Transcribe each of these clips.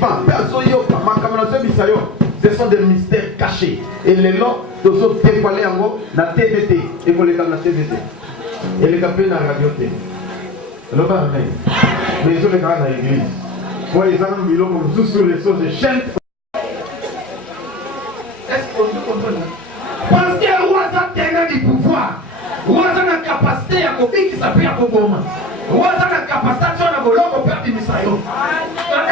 vivant. Ce sont des mystères cachés. Et les lots, nous sommes dévoilés en haut, dans la TVT. Et vous les dans la TVT. Et les capés dans la radio T. Le pas amen. Mais ils ont les gars dans l'église. Pour les gens, ils ont comme sur les choses de chaîne. Est-ce qu'on peut comprendre? Parce que le roi a du pouvoir. Le roi a la capacité à copier qui s'appelle à Koboma. Le roi a la capacité à faire des perdre du Misayo.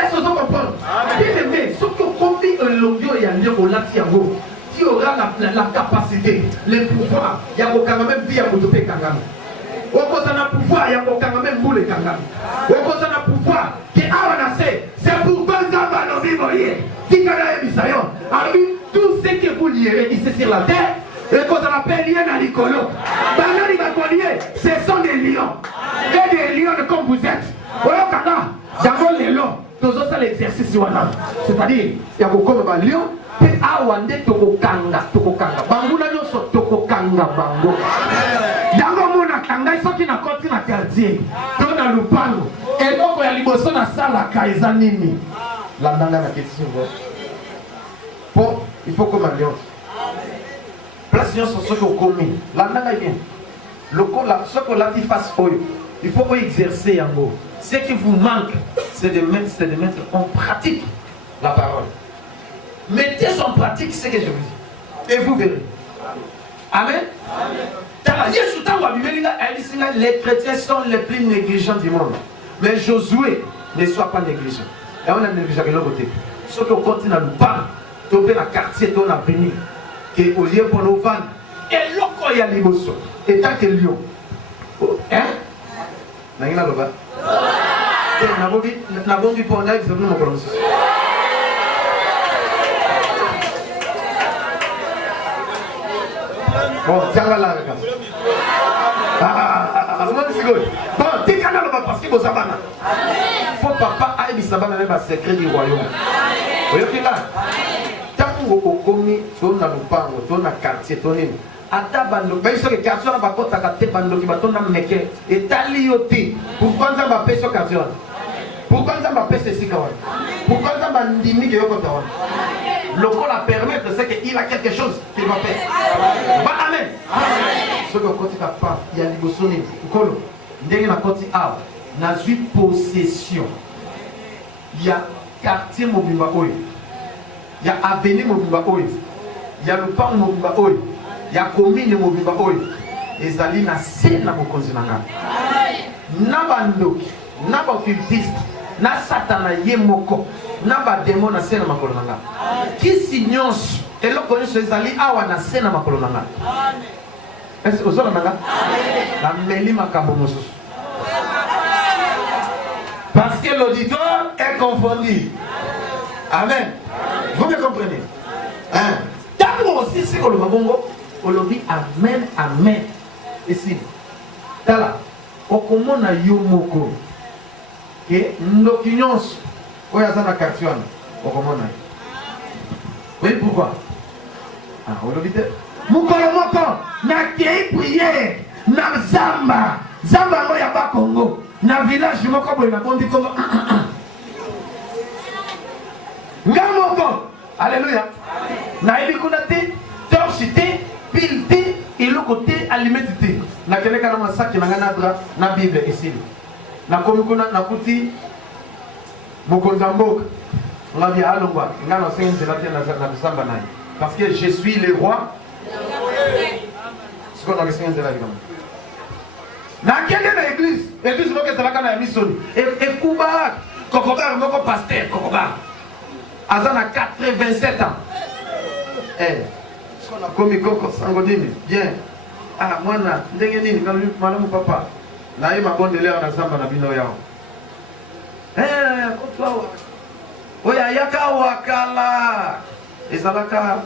Est-ce qu'on peut comprendre? Bien aimé, sauf que combien de l'audio et un lieu au Latiago, qui aura la capacité, le pouvoir, il y a quand même vie à Moutopé Kangami. On a le pouvoir, il y a quand même boule Kangami. On a le pouvoir, qui a c'est pour 20 ans à nos vivres. Qui a Misayo. Alors, tout ce que vous lirez ici sur la terre, et qu'on appelle lié dans l'icolo. Ce sont des lions. Et des lions comme vous êtes. Dans les lions, tous ça l'exercice. C'est-à-dire, il y a beaucoup de lions. Et awande tokokanga. Bango na nyoso tokokanga bango. Yango mona kanga iso ki na koti na quartier. To na lupango. Et donc ya liboso na sala kaisa nini. La ndanga na question. Bon, il faut comme alliance. Place sur ce qu'on commet. La ndanga est bien. Ce qu'on l'a dit face au, il faut exercer en gros. Ce qui vous manque, c'est de mettre en pratique la parole. Mettez en pratique ce que je vous dis. Et vous verrez. Amen. Les chrétiens sont les plus négligents du monde. Mais Josué ne soit pas négligent. Et on a négligé de l'autre côté. Ce qu'on continue à nous parler, tomber dans le quartier, on a venu. Et au lieu pour nos fans, et l'autre il y a l'émotion. Et tant que lion. Hein? N'a rien à voir. N'a pas vu pour live, c'est vraiment mon problème. Bon, tiens là, bon, t'es canal parce que vous avez il faut papa aille sabana même un secret du royaume. Vous voyez là? Tant que vous commis, on a le pan, on a quartier, on est. Atabando, ben sur les quartiers, on va pas t'attaquer bando qui va tourner mec et talioté. Pourquoi ça va payer sur quartier? Pourquoi ça va payer ceci quand même? Pourquoi ça va diminuer que vous le col a permettre, c'est qu'il a quelque chose qu'il va faire. Bah, amen. Ce que côté pas, il y a des bosonnées. Colo, dès que la côté a, n'a eu possession. Il y a quartier Mobimba Oy. Il y a avenue Mobimba Oy. Il y a le parc Mobimba Oy. Il y a commune Mobimba Oy. Et Zali na scène na bokonzi nanga. Na bandoki, na occultiste, na satana yemoko. Naba démon na scène makolo nanga. Qui signonce et le connaît ce Zali awa na scène makolo nanga. Est-ce que vous avez nanga? La meli makambo mosusu. Parce que l'auditeur est confondu. Amen. Vous me comprenez? Hein? D'abord aussi, c'est que le mabongo, on le dit amen, amen. Ici, tala, okomona yomoko, que n'okinyons, oyazana kartuan, okomona. Oui, pourquoi? Ah, on le dit. Mukolomoko, na kei prière, na zamba, zamba moya ba Congo. Na village moko boy na bondi Congo. Ngamoko. Alléluia. Na ibi kuna te, torche te, pile te, et le côté allumette te. Na kele kana masaki na ngana dra na Bible ici. Na komi kuna na kuti mokonzamboka. On a dit alongwa, ngana senze la te na samba nai. Parce que je suis le roi. Ce qu'on a senze la vie. Na kende na église moke zalaka na mission et kuba kokoba moko pasteur kokoba azana 87 ans ce qu'on a commis koko sangodini bien ah mwana ndenge nini malamu papa na yima bonde leo na zamba na bino yao kotwa oya yaka wakala ezalaka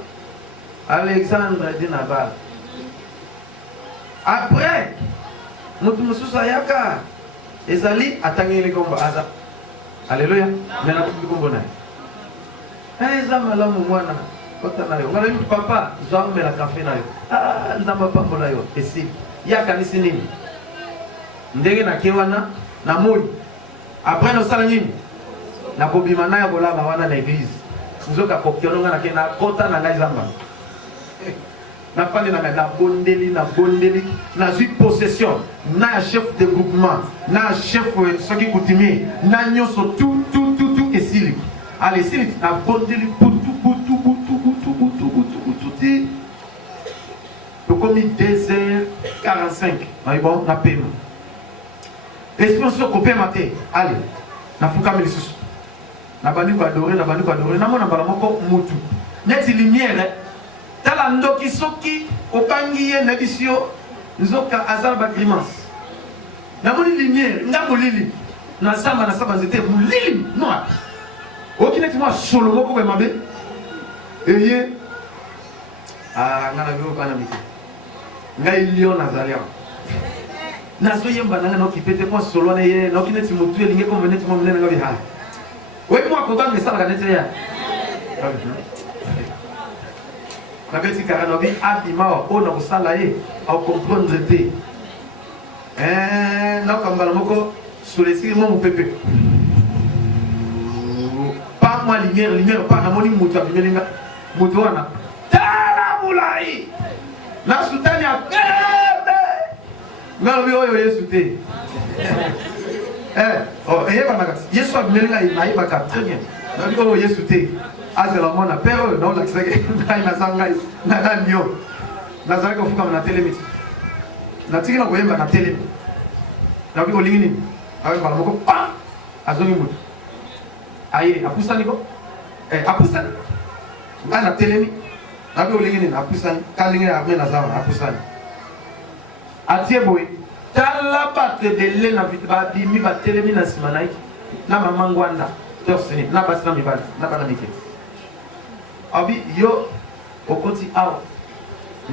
Alexandre Dinabal après mutu mususa yaka ezali atangeli komba aza alléluia mais na tubi kombo naye eza malamu mwana kota nayo ngala yu papa zwangu la café nayo nzamba pambo nayo esi yaka nisi nini ndenge na kewana na moi après no sala nini na kobimana ya kolaba wana na église nzoka kokiononga na kena kota na ngai zamba na pale na bondeli na zui possession na chef de groupement na chef soki coutumier na nyoso tout esili allez sili na bondeli butu tokomi 2h45 na bon na pema esponsor kopema te allez na fukami lisusu na bandi ko adorer na mona bala moko mutu neti lumière tala ndoki soki obangi ye na bisio nzoka azal ba grimace na moni lumière ngamo lili na samba nzete mulili noir okineti moi solo moko ko mabe eye ngana biyo kana miti ngai lion nazalia nazo yemba nanga no kipete moi solo na ye no kineti mutu elinge ko veneti mo mnene ngabi ha we moi ko banga sala kanete ya na beti karano bi abima wa ona kusala ye au comprendre te na kambala moko solesi mo pepe pas moi lumière pas na moni mutu abimelinga mutu wana tala mulai na sutani ya na bi oyo Yesu te Yesu abimelinga na ibaka très bien na bi oyo Yesu te azela mona pero na la kisake na zanga na nyo na zanga fuka na telemiti na tikina koyemba na tele na bi olingi ni awe bala moko pa azongi mutu aye apusani ko apusani na telemi na bi olingi ni apusani kalingi ame na zanga apusani atie boy tala bate de le na vitba bi mi ba telemi na simanai na mama ngwanda tosini na basina mi bana na bana mike abi yo okoti awa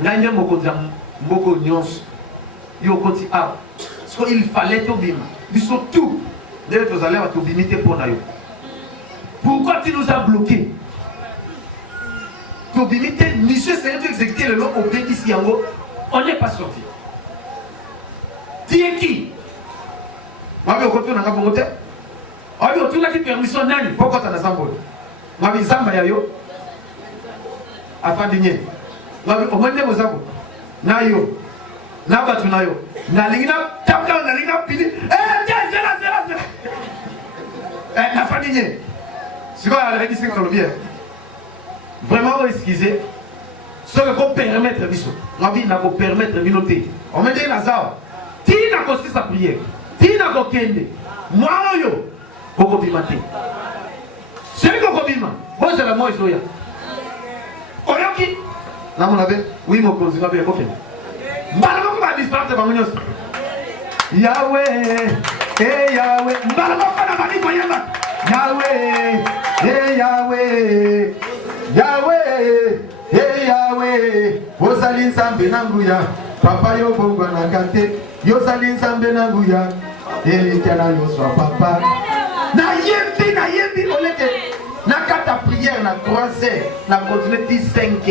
nganje mokonza mboko nyonso yo okoti awa so il fallait tobima biso tout dès que allez à tobimité pour na yo pourquoi tu nous as bloqué tobimité monsieur c'est de exécuter le lot au pays ici yango on n'est pas sorti tu es qui mabe okoti na ngabo ngote abi otuna ki permission nani pourquoi tu na sambo mabe zamba ya yo afandinye ngabe omende mozako nayo nabatu nayo nalingina tabla nalinga pili zela afandinye siko ala rekisi ko bien vraiment excusez ce que qu'on permettre biso ngabi na ko permettre binoté omende na zao ti na ko sa prière ti na ko kende moi yo boko bimate c'est ko bima bon c'est la moi soya oyoki na mona be oui mo konzi ngabe ko kende mbala ko ba disparaître ba ngonyos Yahweh Yahweh mbala ko na mani ko yamba Yahweh Yahweh Yahweh ozali nzambe nanguya papa yo bongwa na kante yozali nzambe nanguya elikana nyoswa papa na yembi oleke na kata prière na 3h na continuer ti 5h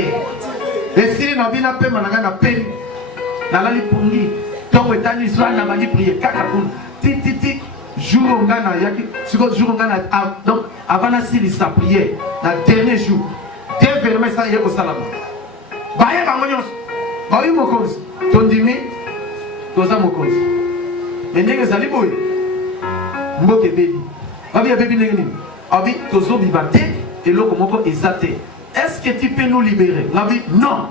esili na bina pe mananga na pe na lali pungi tongo etani swa na mali prière kaka kun ti jour ngana yaki siko jour ngana donc avant na sili sa prière na dernier jour vraiment ça yeko salama baye bangonyos bayi mokonzi tondimi toza mokonzi ndenge zali boy mboke bebi babi bebi ndenge nini abi tozo bibate eloko moko ezate est-ce que tu peux nous libérer abi non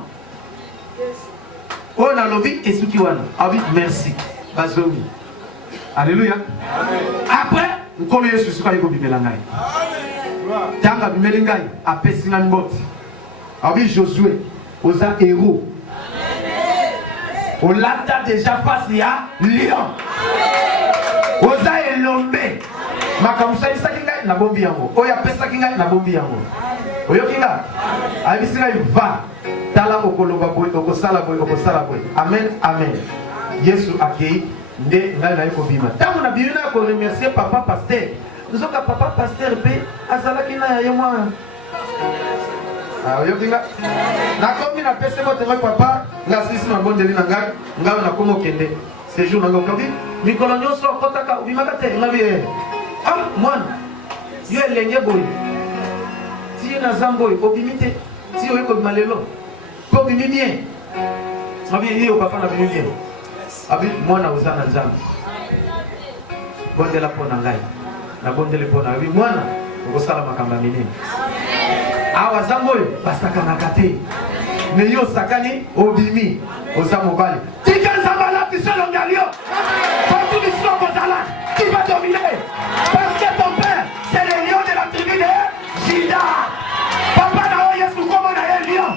on a lobi esuki wana abi merci bazongi alléluia après nkolo yesu suka yiko bibela ngai tanga bimeli ngai apesi ngai mboti abi Josué oza héros olata déjà face ya lion oza elombe makamusa isaki ngai na bombi yango oyo apesaki ngai na bombi yango oyoki nga ayebisi ngai va tala okoloba boye okosala boye amen amen yesu akei nde ngai naye kobima ntango na bino na koremercier papa paster nzoka papa paster mpe azalaki na ye mwana oyoki nga nakomi napesi motema papa nga silisi na bondeli na ngai ngai nakomi okende séjour na ngai okabi mikolo nyonso okotaka obimaka te ngabi mwana Yo elenge boy. Si na zamboy, obimite. Si yo eko malelo. Ko bimi bien. Abi yo papa na bimi bien. Abi mwana uzana nzambe. Bonde la pona ngai. Na bonde le pona. Abi mwana okosala makamba minene. Awa zamboy basaka na kate. Ne yo sakani obimi oza mobali. Tika nzamba la fiselo ngalio. Quand tu dis kozala, qui va dominer? Parce que ton père, c'est le lion de la tribu de Juda. Papa na oye sukomo na ye lion.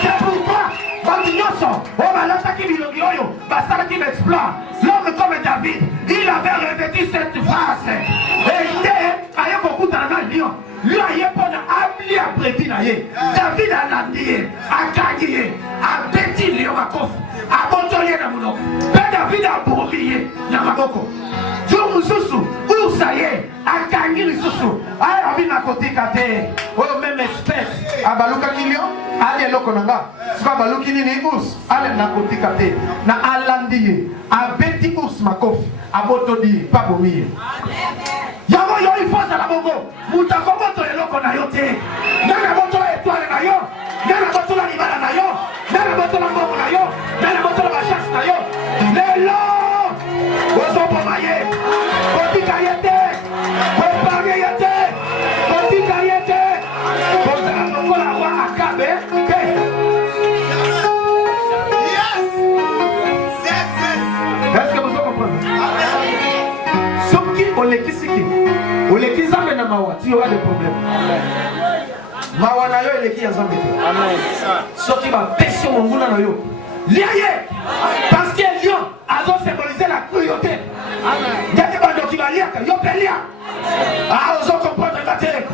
C'est pourquoi Bandinyoso, oh malata qui bilongi oyo, basala qui m'explore. L'homme comme David, il avait revêtu cette face. Et il est, aye beaucoup dans le lion. Lui aye pona abli apreti na ye. David a landié, a gagné, a bêti lion à kof, a bontolié na mono. Père David a bourrié na maboko. Dieu mususu, où ça y est, a gagné le susu. Aye abi na kotika te, oh même espèce. A baluka lion, aye loko nanga. Sika baluki nini ous, ale na kotika te. Na alandié, a bêti ous makof, a botodi, pas bomiye. Yango yo il faut à la bongo. Mutako moto eloko na yo te. Nana moto étoile na yo. Nana moto la libala na yo. Nana moto la bongo na yo. Nana moto la chasse na yo. Lelo. Ozo pomaye. Oti kayete. Opage yete. Oti kayete. Oza bongo la wa akabe. Yes. Est-ce que vous comprenez? Soki olekisiki. Oleki zambe na mawa, tu auras des problèmes. Mawa na yo eleki ya zambe te. Amen. Soki ba pession monguna na yo. Liaye. Parce que lion azo symboliser la cruauté. Amen. Ndeke bando ki baliaka yo pelia. Ah, ozo comprendre ngate.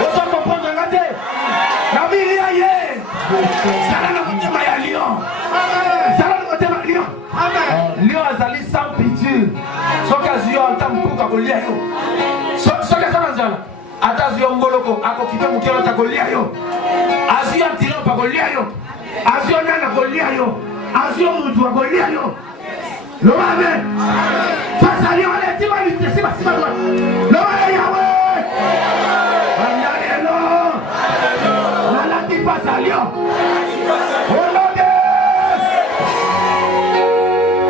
Ozo comprendre ngate. Na bi liaye. Sala na motema ya lion. Amen. Sala na motema ya lion. Amen. Lion azali sans pitié. Soki azio antampuka kolia yo. Soki asana nzala. Ata azio ngoloko akokipe mukelo takolia yo. Azio antilo pakolia yo. Azio nana kolia yo. Azio mutu akolia yo. Lo amen. Face à Lion, allez, tu vas lutter, c'est pas toi. Lo Yahweh. Alléluia. Malati face à Lion. Oh Lord.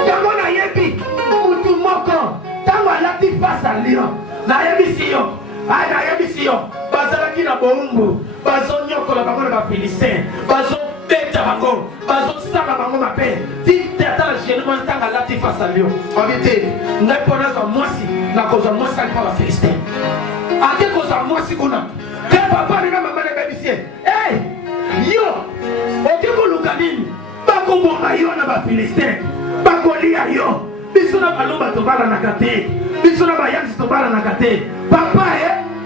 Yamona yebi. Mutu moko. Tango alati face à Lion. Na yebi siyo. Ay na yebi siyo. Bazalaki na boumbu. Bazo nyoko la bango na ba Philistin. Bazo beta bango. Bazo sala bango mape. Tata généralement tanga lati face à Lion. Obité. Ngai pona za mwasi na koza mwasi kali pa ba Philistin. Ate koza mwasi kuna. Ke papa ni na mama na bebisie. Eh! Yo! Ote ko lukanini. Bako bonga yo na ba Philistin. Bako lia yo. Biso na balomba to bala na kate. Biso na bayansi to bala na kate. Papa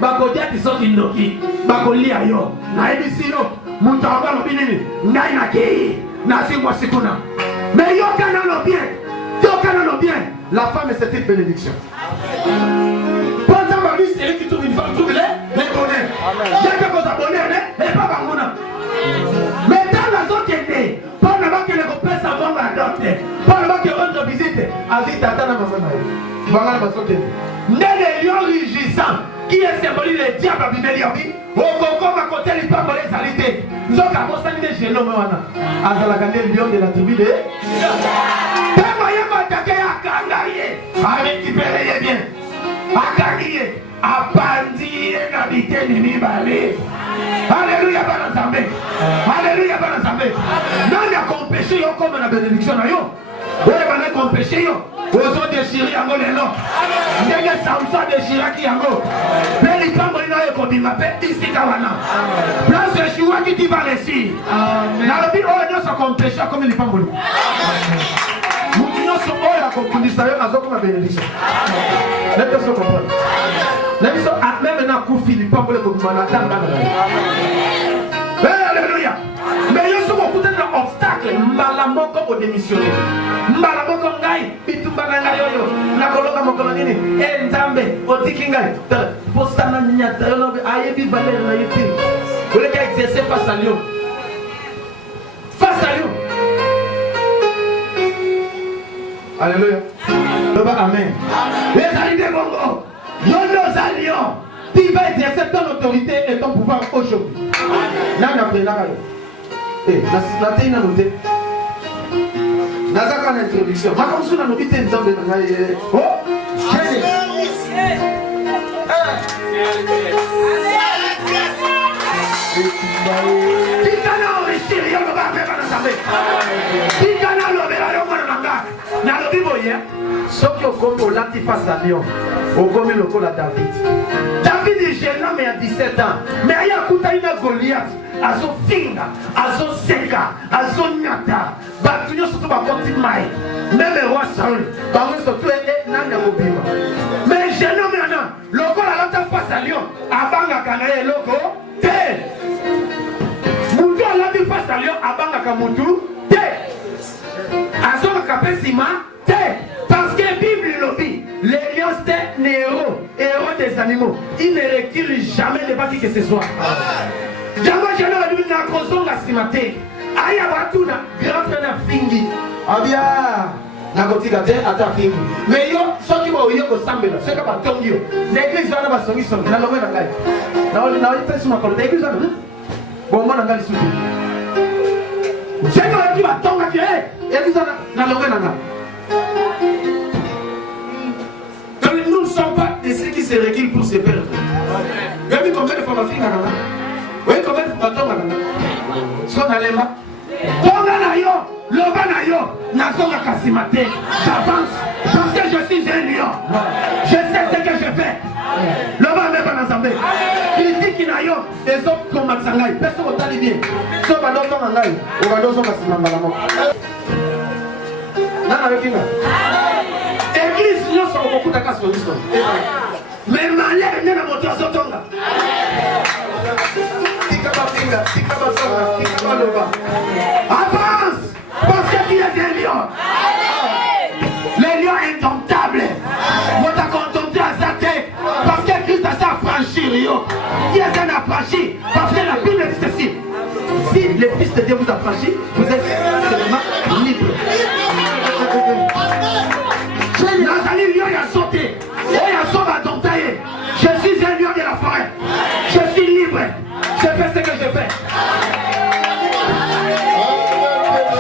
bako jati soki ndoki. Bako lia yo. Na ebisi yo. Mutawa lo binini. Ngai na kei. Na si mwasi kuna. Mais yo kanano bien. La femme c'est une bénédiction. Pendant ma vie, c'est elle qui trouve une femme, trouve les bonheurs. Il y a quelque chose à bonheur, et pas bangona. Mais dans la zone qui est née, pendant que les repères s'en vont à l'autre, pendant que rendre visite, avec tata na maman. Voilà la zone qui est née. Né les lions rugissants, qui est symbolisé le diable à Bibéliabi, au Congo, à côté, il peut voler saalité. Nous avons commencé à dire chez nous, à la gagner le lion de la tribu de. A récupérer bien, à gagner, à bandir, à habiter les mibalés. Alléluia, bon ensemble. Alléluia, bon ensemble. Non, il y a qu'on péché, comme la bénédiction. Vous avez qu'on péché, vous avez déchiré en les noms. Vous avez Samson déchiré qui en haut. Mais les femmes, ils n'ont pas dit, ma paix, ici, Kawana. Place de Choua qui dit, va réussir. Dans le but, on a qu'on péché comme les femmes. Nous sommes là comme condition comme la bénédiction. Laissez-nous comprendre. Laissez-nous même maintenant coup Philippe pour le gouvernement. Alléluia. Mais il y a souvent un obstacle. Mbalamoko pour démissionner. Mbalamoko ngai bitumba ngai yoyo. Nakoloka mokolo nini? Nzambe otiki ngai. Pour ça na nyata yo ayebi valeur na yepi. Vous voulez exercer face à Lion. Face à Lion. Alléluia. Amen. Les alliés de Bongo. Yondo Zalion. qui va exercer ton autorité et ton pouvoir aujourd'hui. Là, on a pris là. Eh, la tête n'a noté. Nazaka une introduction. Ma comme ça, on a noté une table de oh, Jésus. Soki okomi olati face à Lion, okomi lokola David. David est jeune homme à 17 ans, mais il y a Koutaïna Goliath, azo finga, azo seka, azo nyata, batunyo surtout ba konti mai. Même le roi Saül, par surtout nanga mobima. Mais jeune homme yana, lokola lata face à Lion, abanga kanaye loko, te. Mutu alati face à Lion, abanga kamutu, te. Azo kapesima, te. Parce que la Bible lobby, les lions c'est les héros des animaux. Ils ne reculent jamais devant qui que ce soit. Jamais je n'ai vu la cause la simate. Aya batuna, grand frère na fingi. Abia, na kotika te ata fingi. Mais yo, ceux qui vont y aller au sambela, ceux qui vont tomber. L'église va na songi songi. Na lowe na kai. Na ite suma kolo. L'église va na. Bon moi na ngali suki. Ceux qui vont tomber qui est. L'église va na lowe na kai. Nous ne sommes pas de ceux qui se reculent pour se perdre. Vous avez vu combien de fois ma fille n'a pas? Oui, combien de fois ma fille n'a pas? Ce qu'on a les mains. Tonganayo, Lobanayo, Nazonga Kasimate. J'avance parce que je suis un lion. Je sais ce que je fais. Loba même pas l'ensemble. Critique Nayo, les autres comme Matsangai. Personne ne t'a dit bien. Sauf à d'autres Mangai, ou à d'autres Kasimambalamo. Non, avec qui? Église, nous sommes beaucoup de cas sur l'histoire. Mais malheur n'est pas mon toit tonga. Avance! Parce que tu es un lion. Les lions indomptables. Moi, t'as contenté à sa tête. Parce que Christ a s'affranchi, lion. Qui est un affranchi? Parce que la Bible dit ceci. Si le Fils de Dieu vous affranchit, vous êtes seulement libre. Nazali lion a sauté. Et a sauvé à ton taille. Je suis un lion de la forêt. Je suis libre. Je fais ce que je fais.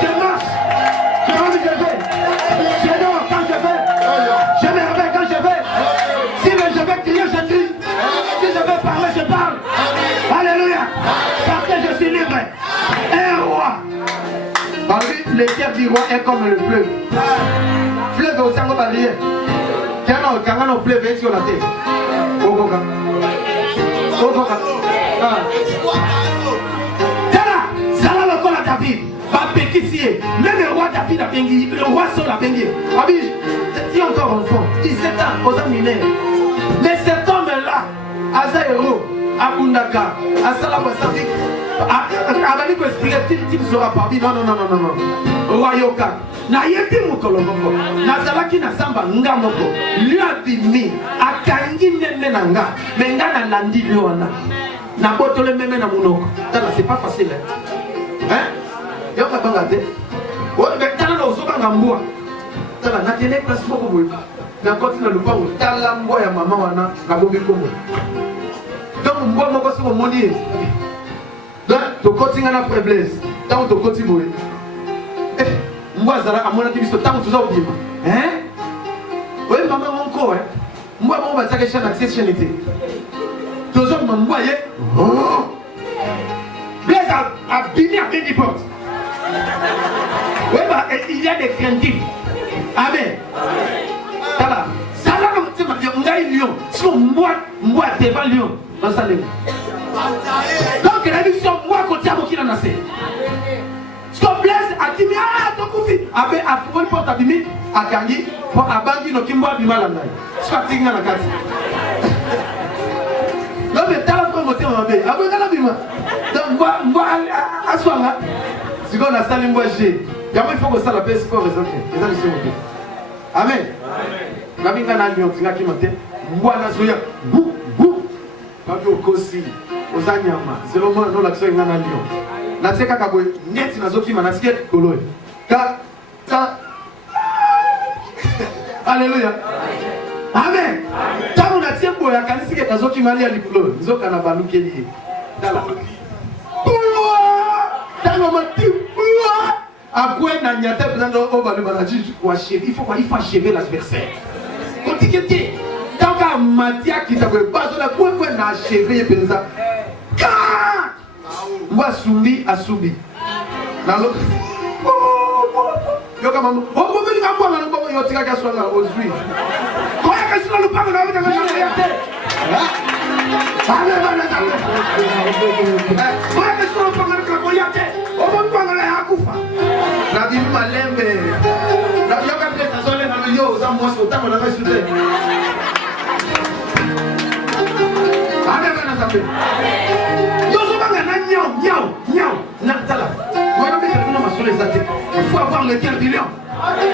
Je marche. Je rentre, je fais. Je dors quand je fais. Je me réveille quand je fais. Si je vais crier, je crie. Si je vais parler, je parle. Alléluia. Parce que je suis libre. Un roi. Par lui, le cœur du roi est comme le fleuve. Fleuve au sango barrière. Quand on fleuve est sur la tête. Ogoga. Ogoga. Tala, Zala le col à David. Papékissier. Même le roi David a bengi. Le roi Saul a bengi. Abi, tu es encore enfant. 17 ans, aux ans mineurs. Mais cet homme-là, Asa héros, Abundaka, Asala Bassati, Abali peut expliquer, tu ne seras pas dit. Non. Roi Yoka. Na yebi mukolo moko na zalaki na samba nga moko lui abimi akangi nene na nga mais nga na landi lui wana na botole meme na munoko tala c'est pas facile hein yo ka banga te o be tala na ozoba nga mbwa tala na tene place moko boy na koti na lupango tala mbwa ya mama wana na bobi kombo donc mbwa moko siko moni donc to koti nga na faiblesse tant to koti boy moi zala amona ki biso tango tuza obima hein oui maman mon ko hein moi bon ba tsaka chana cette chaîne était tozo mambwa ye blaise a bini a bini porte oui bah il y a des craintifs amen voilà ça là comme tu m'as dit ngai lion sur moi devant lion dans sa ligne donc la vie sur moi côté à qui l'a nassé. Parce que Blaise a dit, ah, ton koufi, avec a fourré pour ta bimi, a gagné, pour abandoner nos kimbo bima la naï. Soit tingna la case. Non, mais t'as la fois monté en bébé, après t'as la bima. Donc, moi, à soi là, c'est qu'on a salé moi j'ai. Il faut que ça la paix, c'est quoi raison. Et ça, c'est ok. Amen. La bima n'a lion, tu n'as qui monté. Moi, la soya, bou. Pas au kosi, aux anyama. C'est le moment où l'action est dans la lion. Na tseka kabwe net na zoki manasikia koloe ta alléluia amen tangu na tiembo boye akanisi ke nazoki mali ya likolo nzoka na balukeli tala tango mati akwe na nyata pezando o balu banaji wa chef il faut achever l'adversaire kotikete tanka matia kitako bazo la kwe na achever peza ka mwa sumbi asubi nazo yoka mamu o bomeli ka kwa na bombo yotika ka swanga ozwi ko ya ka sino lupango na wita ka shona yate ale bana tawe ko ya ka sino lupango na ko yate o bombo na yakufa na di malembe na yoka pesa zole na yo za mwaso tamo na kasute ale bana tawe Natala. Il faut avoir le cœur du lion.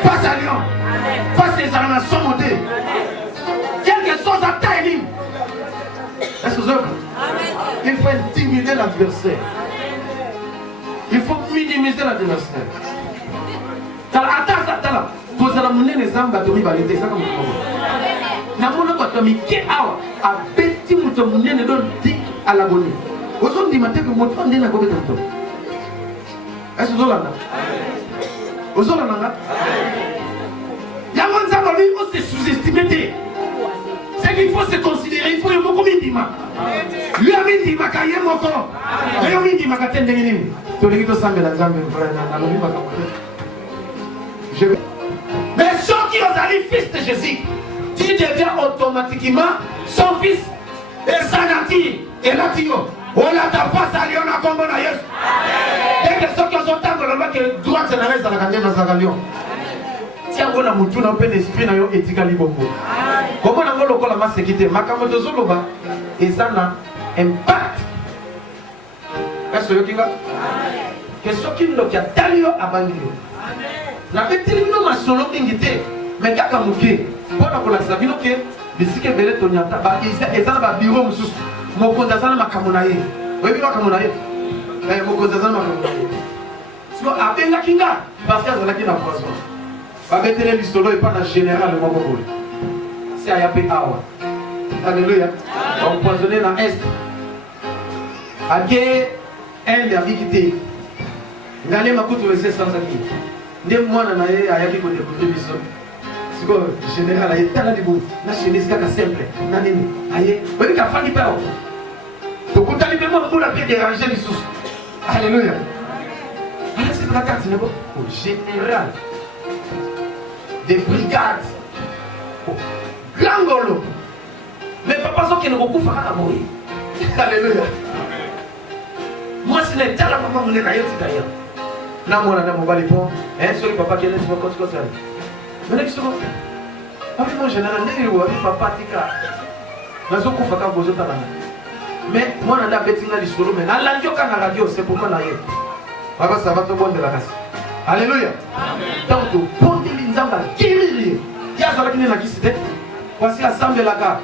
Face à lion. Face les arnations montées. Quelque chose à taille. Est-ce que vous avez? Il faut intimider l'adversaire. Il faut minimiser l'adversaire. Attends. Vous allez mener les âmes à Tomi Valité. Ça comme vous. Namona Batomi qui a petit mouton ne donne dit à la bonne. Aujourd'hui, il m'a dit que mon temps n'est pas de temps. Est-ce que vous avez? Vous avez? Il y a un homme qui s'est sous-estimé. C'est qu'il faut se considérer, il faut y avoir combien de temps. Lui a mis des macailles, mon corps. Il a mis des macailles, tu as dit que ça me l'a jamais fait. Mais ceux qui ont arrivé fils de Jésus, tu deviens automatiquement son fils. Et sa nature, et la tio. Voilà ta face à Lyon, à Congo, à Yes. Dès que ceux qui ont tant que le droit de la reste dans la candidature dans sa Lyon. Tiens, on a moutou dans un esprit dans l'éthique libongo. Comment on a le la sécurité, Makamoto Zoloba, et ça a impact. Est-ce que tu as que ceux qui n'ont qu'à talio à Bandio. La petite ligne m'a solo ingité, mais qu'à Kamouké, pour la Savino, bisike bele tonyata ba ezana ba bureau mususu mokonza sana makamona ye webi makamona ye mokonza sana makamona ye siko abenga kinga parce que azala kina poison ba betele lisolo et pas na général moko boy c'est ayape awa alléluia on poisonné na est ake un de abikité ngale makutu wese sanza ki ndem mwana na ye ayaki ko découvrir biso général aye tala libu na chemise kaka simple na nini aye webi ka fani pao to kutali pe mo la bien déranger les sous alléluia alors c'est la carte n'est pas au général des brigades Langolo mais papa so qui ne beaucoup fera mourir alléluia moi c'est le tala papa mon na yoti d'ailleurs na mona na mo bali bon sur le papa qui est là sur côté côté. Mais n'est-ce pas? Avec mon général, n'est-ce pas? Papa tika. Nous avons fait un besoin de mais moi, on a bêtise dans l'histoire, mais dans la radio, c'est pourquoi on a eu. Papa, ça va te bon de la race. Alléluia. Donc, bon de l'inzamba, guérir. Il y a ça qui n'est pas qui c'était. Voici la sambe la gare.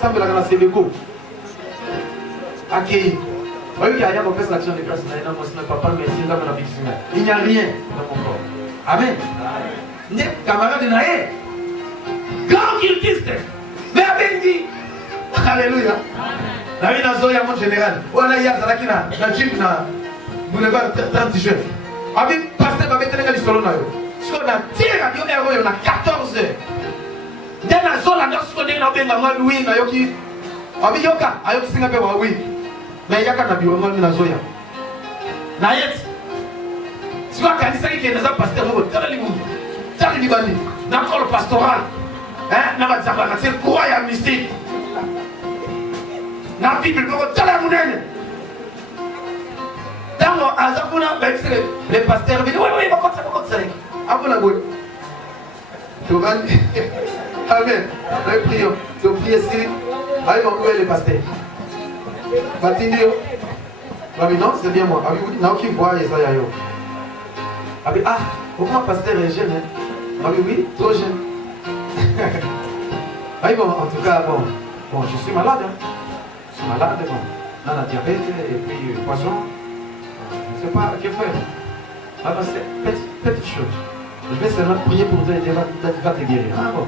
Sambe la gare, c'est le go. Accueilli. Vous voyez qu'il y a une l'action de grâce. Il n'y a rien dans mon corps. Amen. Ne camarade nae grand cultiste mais abendi alléluia la vie dans zoya mon général on a ya zalaki na jeep na boulevard 30 juin abi pasteur ba betenga lisolo na yo siko na tira yo ero yo na 14 heures nde na zola ndo siko nde na benga ma oui na yoki abi yoka ayoki singa pe wa oui mais yaka na biwo ngami na zoya na yet siko kanisa ki keneza pasteur mo tala limu tala libani na kolo pastoral na bazamba na c'est quoi ya mystique na bible ko tala munene tango azakuna bexre les pasteurs vini oui bakotsa abona boy to ban amen le prions to prier si aïe mon les pasteurs batindio babi non c'est bien moi abi na qui voit Isaïa yo abi ah pourquoi pasteur est jeune hein abi oui trop jeune aïe bon en tout cas bon je suis malade hein. Je suis malade bon on a la diabète et puis poisson je ne sais pas que faire ah ben c'est petite chose je vais seulement prier pour toi et Dieu va te guérir ah bon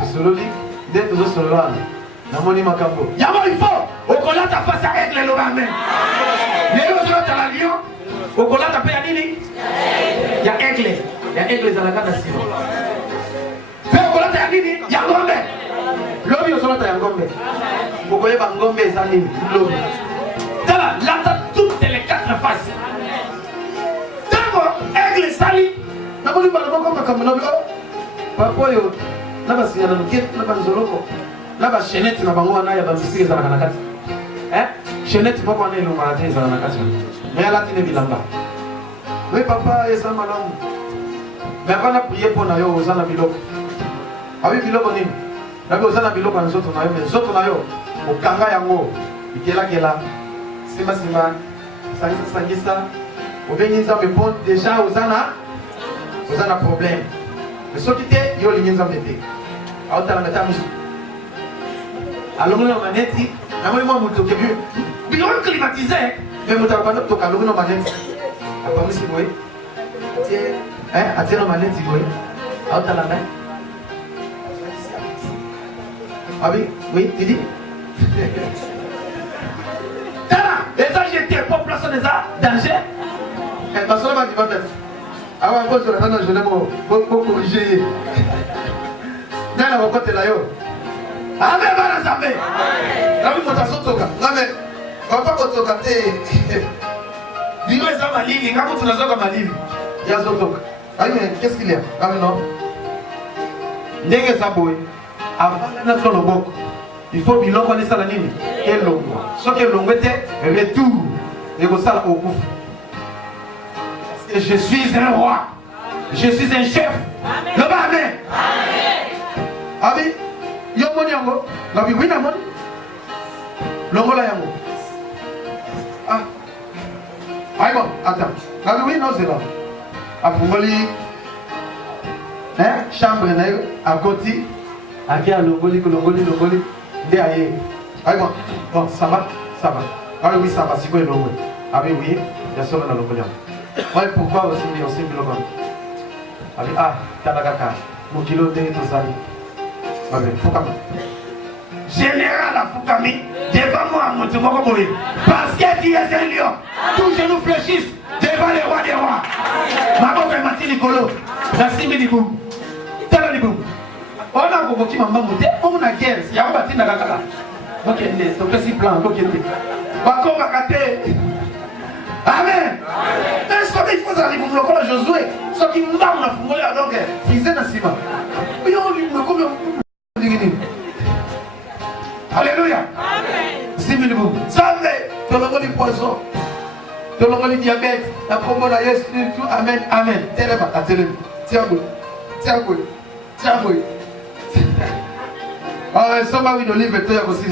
c'est sur le lit dès que vous êtes sur le lit namoni makambo yango il faut okolata face à aigle eloba amen lelo ozolata lion okolata mpe ya nini ya aigle ezalaka na nsima mpe okolata ya nini ya ngombe lobi ozolata ya ngombe okoyeba ngombe eza nini lobi tala lata toutes les 4 faces ntango aigle esali namoni bana moko makambo na bilo papa oyo na basinyana moke na banzoloko na bachenete na bango wana ya bamisiki ezalaka na kati chenete moko wana elongana te ezala na kati me alati ne bilamba we papa eza malamu me akana prie mpo na yo oza na biloko abi biloko nini nabi oza na biloko na nzoto na yo me nzoto na yo okanga yango ikelakela simasima sangisa obengi nzambe mpo deja oza na problème me soki te yo olingi nzambe te aotalanga ta misu alongoli na maneti namoni mwa moto okebi biloko climatisé me moto akobanda kotoka alongoli na maneti apamisi boye atie na maneti boye aotalanga abi oui tidi tala eza jeté population eza danger basola bandima te awa kozolaka na journée bokorige ye ngai na kokotela yo ame bana nzambe nabi moto azotoka ngame papa kotoka te bino eza malili nga moto nazoka malili yazotoka aime qu'est-ce qu'il y a ngame non ndenge eza boye avanda na to loboko il faut biloko nesala nini elongwa soki elongwe te retour ekosala okufa et je suis un roi, je suis un chef. Le amen. Abi, yo moni yango, labi wina moni. Longola yango. Ah. Aïe bon, attends. Labi wina zela. Afungoli. Chambre na yo, à côté. Aki a longoli. Nde aye. Aïe bon. Bon, ça va. Ah oui, ça va, si vous longoli. Abi oui, il y a solo na longoli. Ouais, pourquoi aussi biloko abi tabakaka mokilo ndenge tozali abe fukami général afukami devant moi moto moko boye parce que tu es un lion tous genoux fléchissent devant les rois des rois maboko emati likolo nasimbi libumu tala libumu ona kokoki mambango te omona guerre yango batindaka kaka okende topesi plan kokende bakombaka te amen. Est-ce qu'il faut aller pour le col de Josué? Ce qui nous a fumé alors que c'est un ciment. Alléluia. Similibou. Savez, tu l'as dit poisson. Tu l'as dit diabète. La promo la yes, tout. Amen. Amen. Télé-ba, à télé. Tiens, ah, soma oui, l'olive, tu as aussi.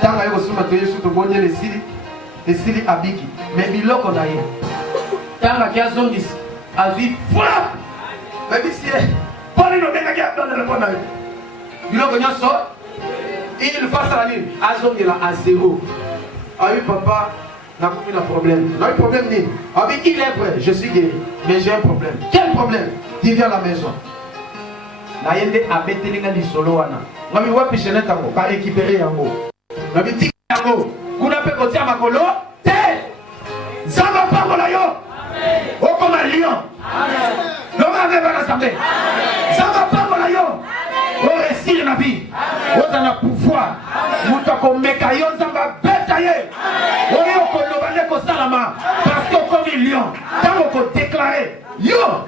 Tant que tu as aussi, tu as bonné les cils. esili abiki me biloko na ye tanga kiazongisi azwi frappe babisie poni lobengaki adonele mpo na ye biloko nyonso il fasala nini azongela a zéro ayi papa nakomi na problème nayi problème nini abi il est vrai je suis guéri mais j'ai un problème quel problème tu viens à la maison naye nde abetelinga lisolo wana ngami wapi chenete yango barécupéré yango nabi tika yango kuna mpe kotia makolo te nzambe apambola yo okoma lion longa mpe bana nzambe nzambe apambola yo oresire na vie oza na pouvoir moto akomeka yo nzambe abeta ye oyo okoloba nde kosalama parce que okomi lion ntango okodeklare yo